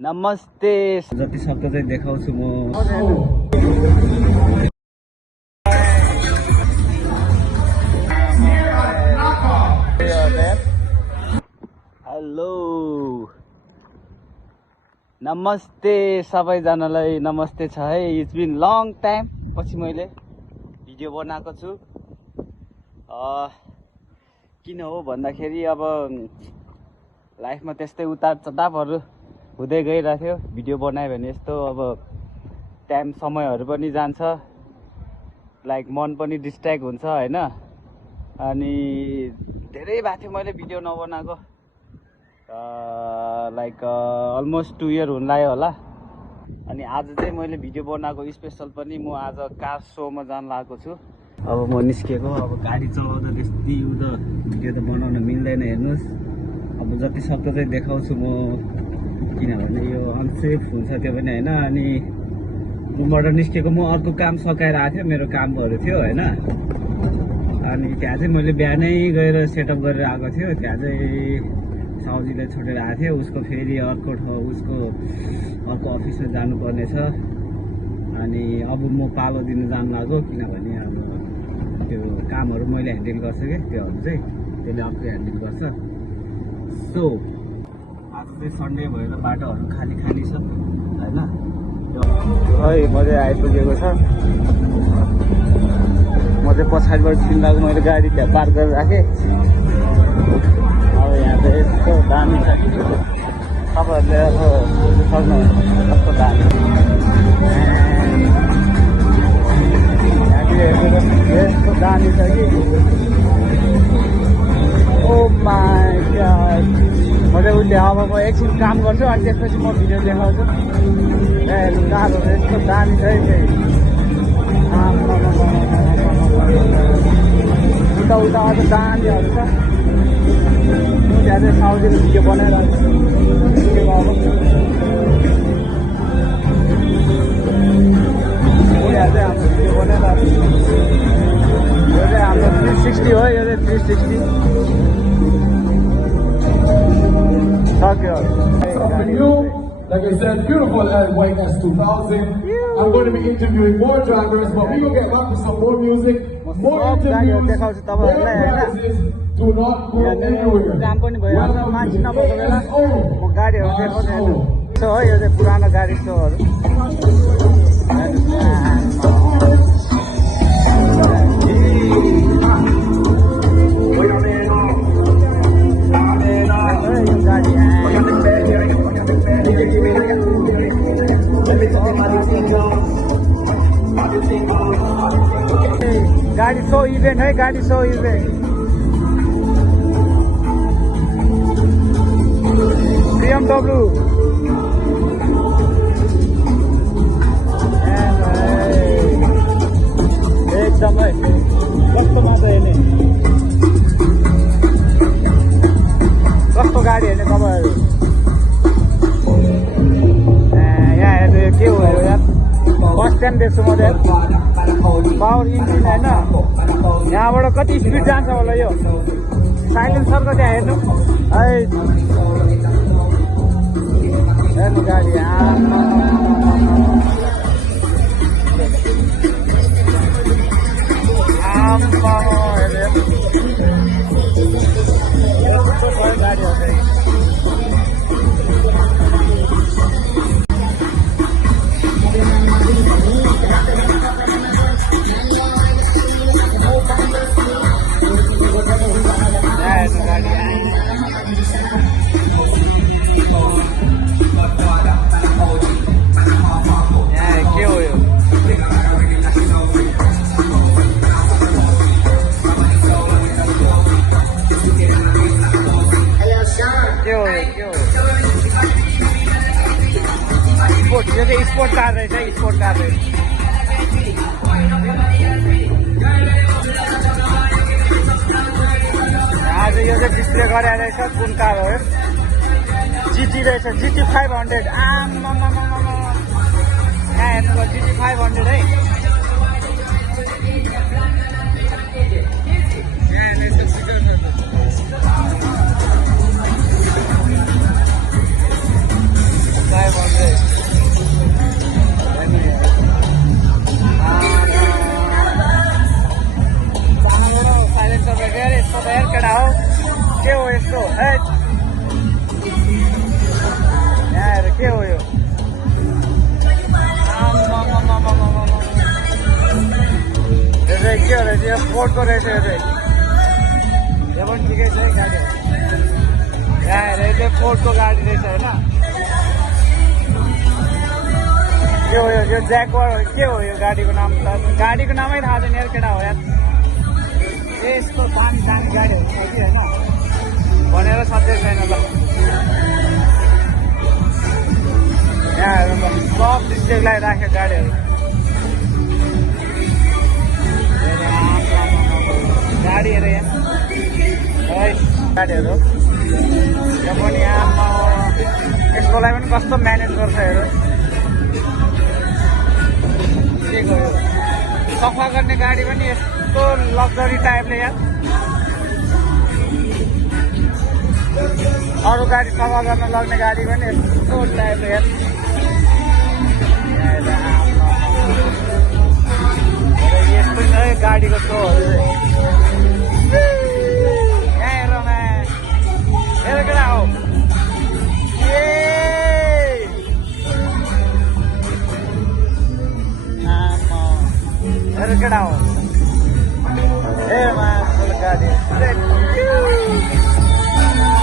नमस्ते जति सक्दो चाहिँ देखाउँछु म। हेलो नमस्ते सबैजनालाई नमस्ते छ है। इट्स बिन लङ टाइम पछि मैले भिडियो बनाएको छु। किन हो भन्दाखेरि अब लाइफमा त्यस्तै उतार चढावहरू हुँदै गइरहेको थियो। भिडियो बनायो भने यस्तो अब टाइम समयहरू पनि जान्छ, लाइक मन पनि डिस्ट्र्याक्ट हुन्छ होइन। अनि धेरै भएको थियो मैले भिडियो नबनाएको, लाइक अलमोस्ट 2 इयर हुन लाग्यो होला। अनि आज चाहिँ मैले भिडियो बनाएको स्पेसल पनि म आज कार सोमा जान लागेको छु। अब म निस्केको, अब गाडी चलाउँदा त्यस्तै उता भिडियो त बनाउन मिल्दैन। हेर्नुहोस् अब जति सक्दो चाहिँ देखाउँछु म, किनभने यो अनसेफ हुन्छ त्यो पनि होइन। अनि रुमबाट निस्केको म अर्को काम सकाएर आएको थियो, मेरो कामहरू थियो होइन। अनि त्यहाँ चाहिँ मैले बिहानै गएर सेटअप गरेर आएको थियो। त्यहाँ चाहिँ साउजीले छोडेर आएको थियो, उसको फेरि अर्को ठाउँ उसको अर्को अफिसमा जानुपर्ने छ। अनि अब म पालो दिनु जानु लाग्यो, किनभने अब त्यो कामहरू मैले ह्यान्डल गर्छु कि त्योहरू चाहिँ त्यसले अर्को ह्यान्डल गर्छ। सो आज चाहिँ सन्डे भएर बाटोहरू खाली खाली छ होइन। है म चाहिँ आइपुगेको छ। म चाहिँ पछाडिबाट चिन्ताको मैले गाडी त्यहाँ पार्क गरेर राखेँ। अब यहाँ चाहिँ यस्तो दामी छ, तपाईँहरूले अब बुझ्नु सक्नुहुन्छ कस्तो दामी। यस्तो दामी छ कि ओ माई गॉड। म चाहिँ उसले अब म एकछिन काम गर्छु अनि त्यसपछि म भिडियो देखाउँछु। कारहरू यस्तो दामी छ है। उता उता अझ दामीहरू छ। म त्यहाँ चाहिँ साउजीले भिडियो बनाइरहेको छु। अब यहाँ चाहिँ हाम्रो भिडियो बनाइरहेको छु। यो चाहिँ हाम्रो 360 हो, यो चाहिँ 360 सक्यो। Like I said, beautiful white S2000. I'm going to be interviewing more drivers, but we will get back to some more music, more interviews, more prizes. Do not go anywhere. काम पनि भइहाल्छ, मान्छे नभएको बेला म गाडीहरू देखाउँछु हेर्नु। सो है यो चाहिँ पुरानो गाडी सोहरू। गाडी सो इभेन्ट है, गाडी सो इभेन्ट। BMW एकदमै कस्तो मात्र हेर्ने, कस्तो गाडी हेर्ने तपाईँहरू। यहाँ हेर्नु के हो यार, बस स्ट्यान्ड देख्छु म चाहिँ। पावर इन्जिन होइन, यहाँबाट कति स्पिड जान्छ होला यो। साइलेन्सरको त्यहाँ हेर्नु है, हेर्नु गाडी स्पोर्ट कार रहेछ, स्पोर्ट कार रहेछ। आज यो चाहिँ डिस्प्ले गरेर रहेछ कुन कार हो। GT रहेछ, GT 500। यहाँ हेर्नु GT 500 है। साइलेन्सर अरे यस्तो त यार केटा हो के हो यस्तो है यहाँ के हो यो के हो रहेछ यो फोर्टको रहेछ यो चाहिँ यो पनि ठिकै छ है गाडी यहाँ हेरेर चाहिँ फोर्टको गाडी रहेछ होइन के हो यो ज्याकवार के हो यो गाडीको नाम त गाडीको नामै थाहा छैन यार केटा हो यार यस्तो दामी दामी गाडीहरू छ कि होइन भनेर सधैँ छैन ल यहाँ हेर्नु सब डिस्ट्रिक्टलाई राख्यो गाडीहरू गाडीहरू यहाँ है गाडीहरू यो पनि यहाँ यसकोलाई पनि कस्तो म्यानेज गर्छ हेर के गयो सफा गर्ने गाडी पनि यस्तो लग्जरी टाइपले यार अरू गाडी सफा गर्न लग्ने गाडी पनि यस्तो टाइपले यार यस्तो छ है गाडीको सोहरू यहाँ हेरमा हेर केटा हो हेर केटा हो ए गाडी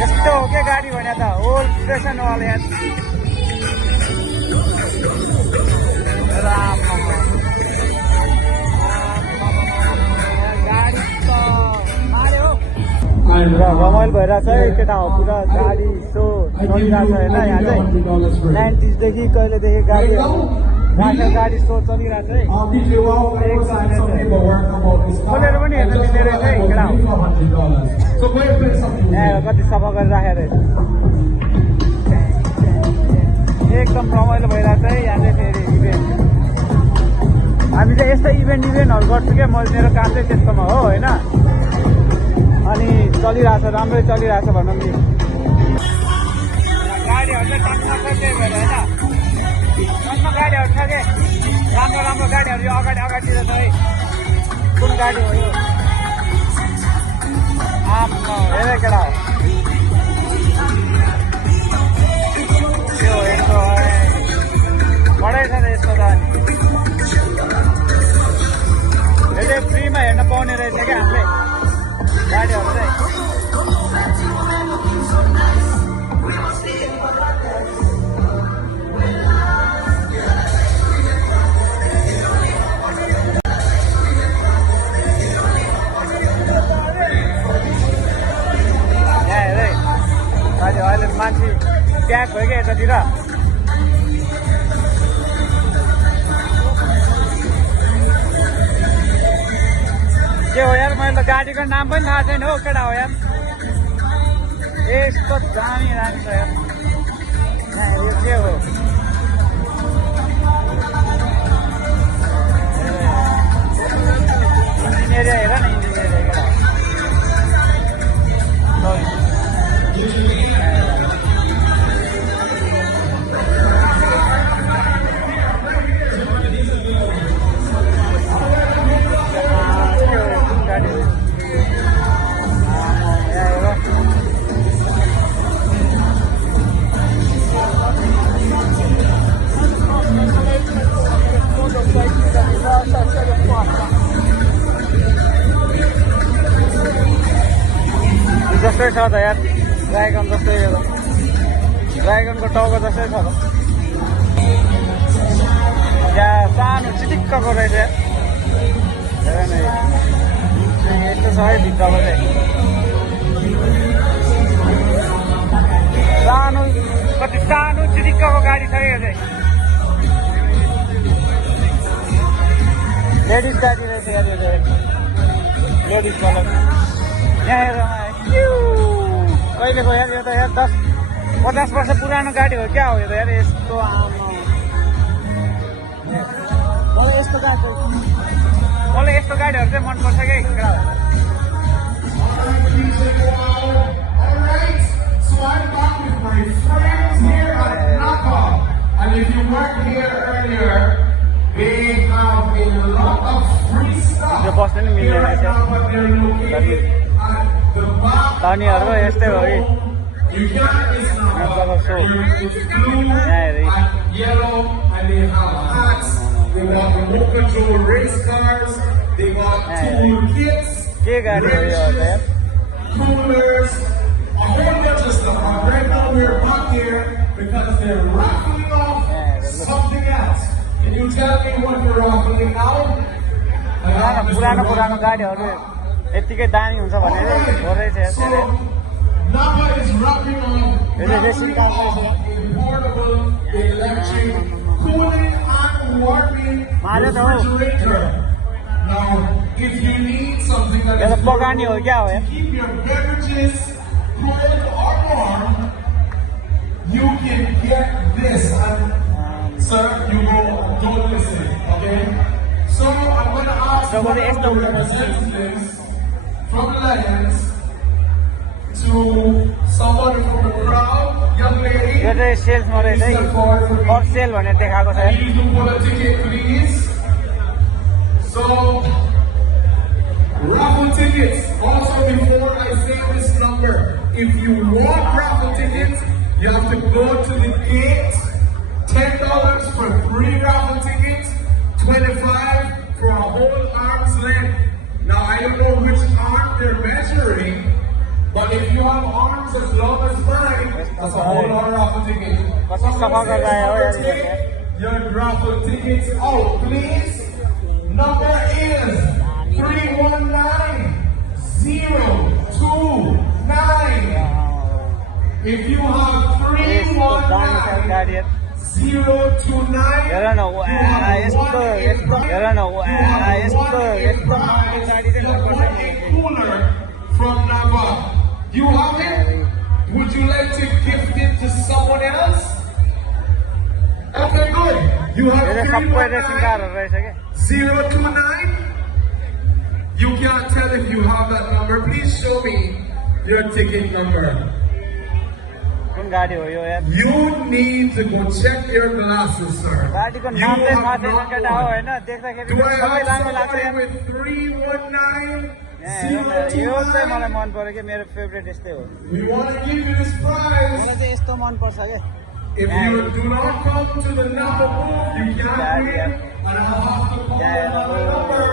यस्तो हो क्या गाडी भने त ओल्ड फेसनवाला यार गाडी त मार्यो पुरा रमाइलो भइरहेछ है केटा हो पुरा गाडी सो चलिरहेछ होइन यहाँ चाहिँ 90sदेखि कहिलेदेखि गाडी गाडी सो चलिरहेछ है खोलेर पनि हेर्न मिल्ने रहेछ है केटा हो यहाँ कति सफा गरेर राखेर एकदम रमाइलो भइरहेछ है यहाँ चाहिँ फेरि इभेन्ट हामी चाहिँ यस्तो इभेन्टहरू गर्छु क्या मैले मेरो काम चाहिँ त्यस्तोमा हो होइन अनि चलिरहेछ राम्रै चलिरहेछ भनौँ नि गाडीहरू चाहिँ टन्न त्यही भएर होइन टन्न गाडीहरू छ कि राम्रो राम्रो गाडीहरू यो अगाडितिर छ है कुन गाडी हो यो हेरे केटा हो यो यस्तो बढै छ त यस्तो त अनि यसले फ्रीमा हेर्न पाउने रहेछ क्या हामीले गाडीहरू चाहिँ अहिले मान्छे प्याक भयो क्या यतातिर के हो यार मैले त गाडीको नाम पनि थाहा छैन हो केटा हो यार यस्तो दामी दामी छ यार यो के हो इन्जिनियर हेर न इन्जिनियर केटा जस्तै छ त यार ड्रागन जस्तै ड्रागनको टाउको जस्तै छ त यहाँ सानो चिटिक्कको रहेछ हेर न यस्तो छ है भित्रको चाहिँ सानो कति सानो चिटिक्कको गाडी छ यो चाहिँ लेडिज गाडी रहेछ यार यो चाहिँ लेडिज कलर यहाँ हेर कहिलेको यार यो त यार 10-50 वर्ष पुरानो गाडी हो क्या हो यो त यार यस्तो मलाई यस्तो गाडीहरू चाहिँ मनपर्छ क्या Alright, so I'm back with my friends here at Napa. they have a lot of free stuff. त्यो बस्नु नि मिल्ने Here right रहेछ now, but they're located at the back. धनीहरूको यस्तै हो कि You can't miss now. There's blue and yellow, and they have hats. They got remote control race cars. They got tool kits, के गाडी हो यो wrenches, coolers, a whole bunch of stuff. And right now we're back here because they're raffling off something else. Can you tell me what we're raffling now? पुरानो पुरानो गाडीहरू यत्तिकै दामी हुन्छ भनेर हो रहेछ So, Napa is wrapping on a portable electric cooling and warming refrigerator. Now, if you need something that यो त is पकाउने हो क्या हो to keep your beverages cold or warm, you can get this. And sir, you don't listen, okay? So I'm going to ask So what one is of the the- representatives from Lions to somebody from the crowd, young lady. यो चाहिँ सेल्समा रहेछ है Step forward for me. For sale भनेर देखाएको छ I need you to pull a ticket, please. So, raffle tickets. Also, before I say this number, if you want raffle tickets, you have to go to the gate. $10 for 3 raffle tickets, $25 for a whole arm's length. Now, I don't know which arm they're measuring, but if you have arms as long as mine, that's a whole lot of raffle tickets. कस्तो सफा गरेर आयो हो यार यो। Your raffle tickets out, please. Number is 319-029. If you have यस्तो दामी छ गाडी 319-029, हेर न वा यस्तो यस्तो हेर न वा यस्तो यस्तो महँगो गाडी चाहिँ नपर्छ नि। cooler from Nava. You have it? Would you like to gift it to someone else? Okay, good. You यो have चाहिँ सबै रेसिङ कारहरू रहेछ क्या 029. You can't tell if you have that number. Please show me your ticket number. कुन गाडी हो यो यार You need to go check your glasses, sir. गाडीको You नाम चाहिँ थाहा have छैन not केटा हो gone. होइन देख्दाखेरि Do I सबै have राम्रो लाग्छ somebody यार with 319? यो चाहिँ मलाई मन पऱ्यो कि मेरो फेभरेट यस्तै हो We want to give you this prize. मलाई चाहिँ यस्तो मनपर्छ क्या If you do not come to the Napa booth, you can't win. And I'll have to call another number.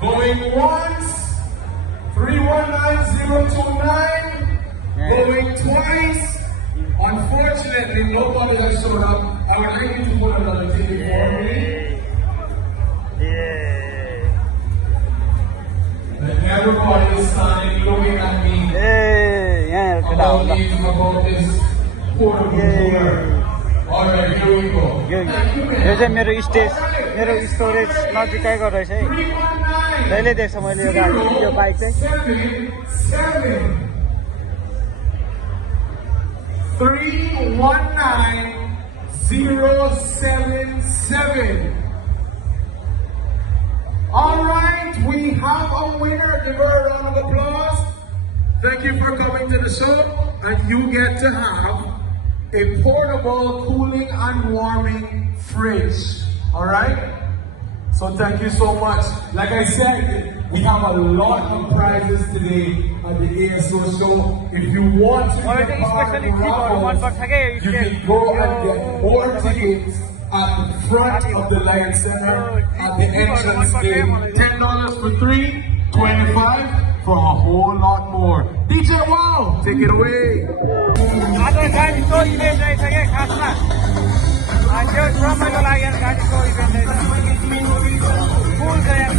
Going once, 319029. Going twice. Unfortunately, nobody has showed up. I would like you to put another ticket for me. And everybody is standing looking at me. ए यहाँ हेर केटा हो About ल these, about this portable cooler. Alright, here we go. यो Thank you, man. यो चाहिँ मेरो stage मेरो स्टोरेज नजिकैको रहेछ है 319. जहिले देख्छ मैले यो गाडी यो बाइक चाहिँ 319-077. All right, we have a winner. Give her a round of applause. Thank you for coming to the show, and you get to have a portable cooling and warming fridge. All right. So thank you so much. Like I said, we have a lot of prizes today at the ASO show. If you want to मलाई be चाहिँ part of specially the जिपहरू मनपर्छ raffle, क्या यो you stage can go and get more tickets at the front of the Lion Center at the entrance gate. $10 for 3, 25 for a whole lot more. DJ Wow, take it away. आज गाडीको event रहेछ क्या खासमा त्यो समयको लागि गाडीको event रहेछ फुल छ यहाँ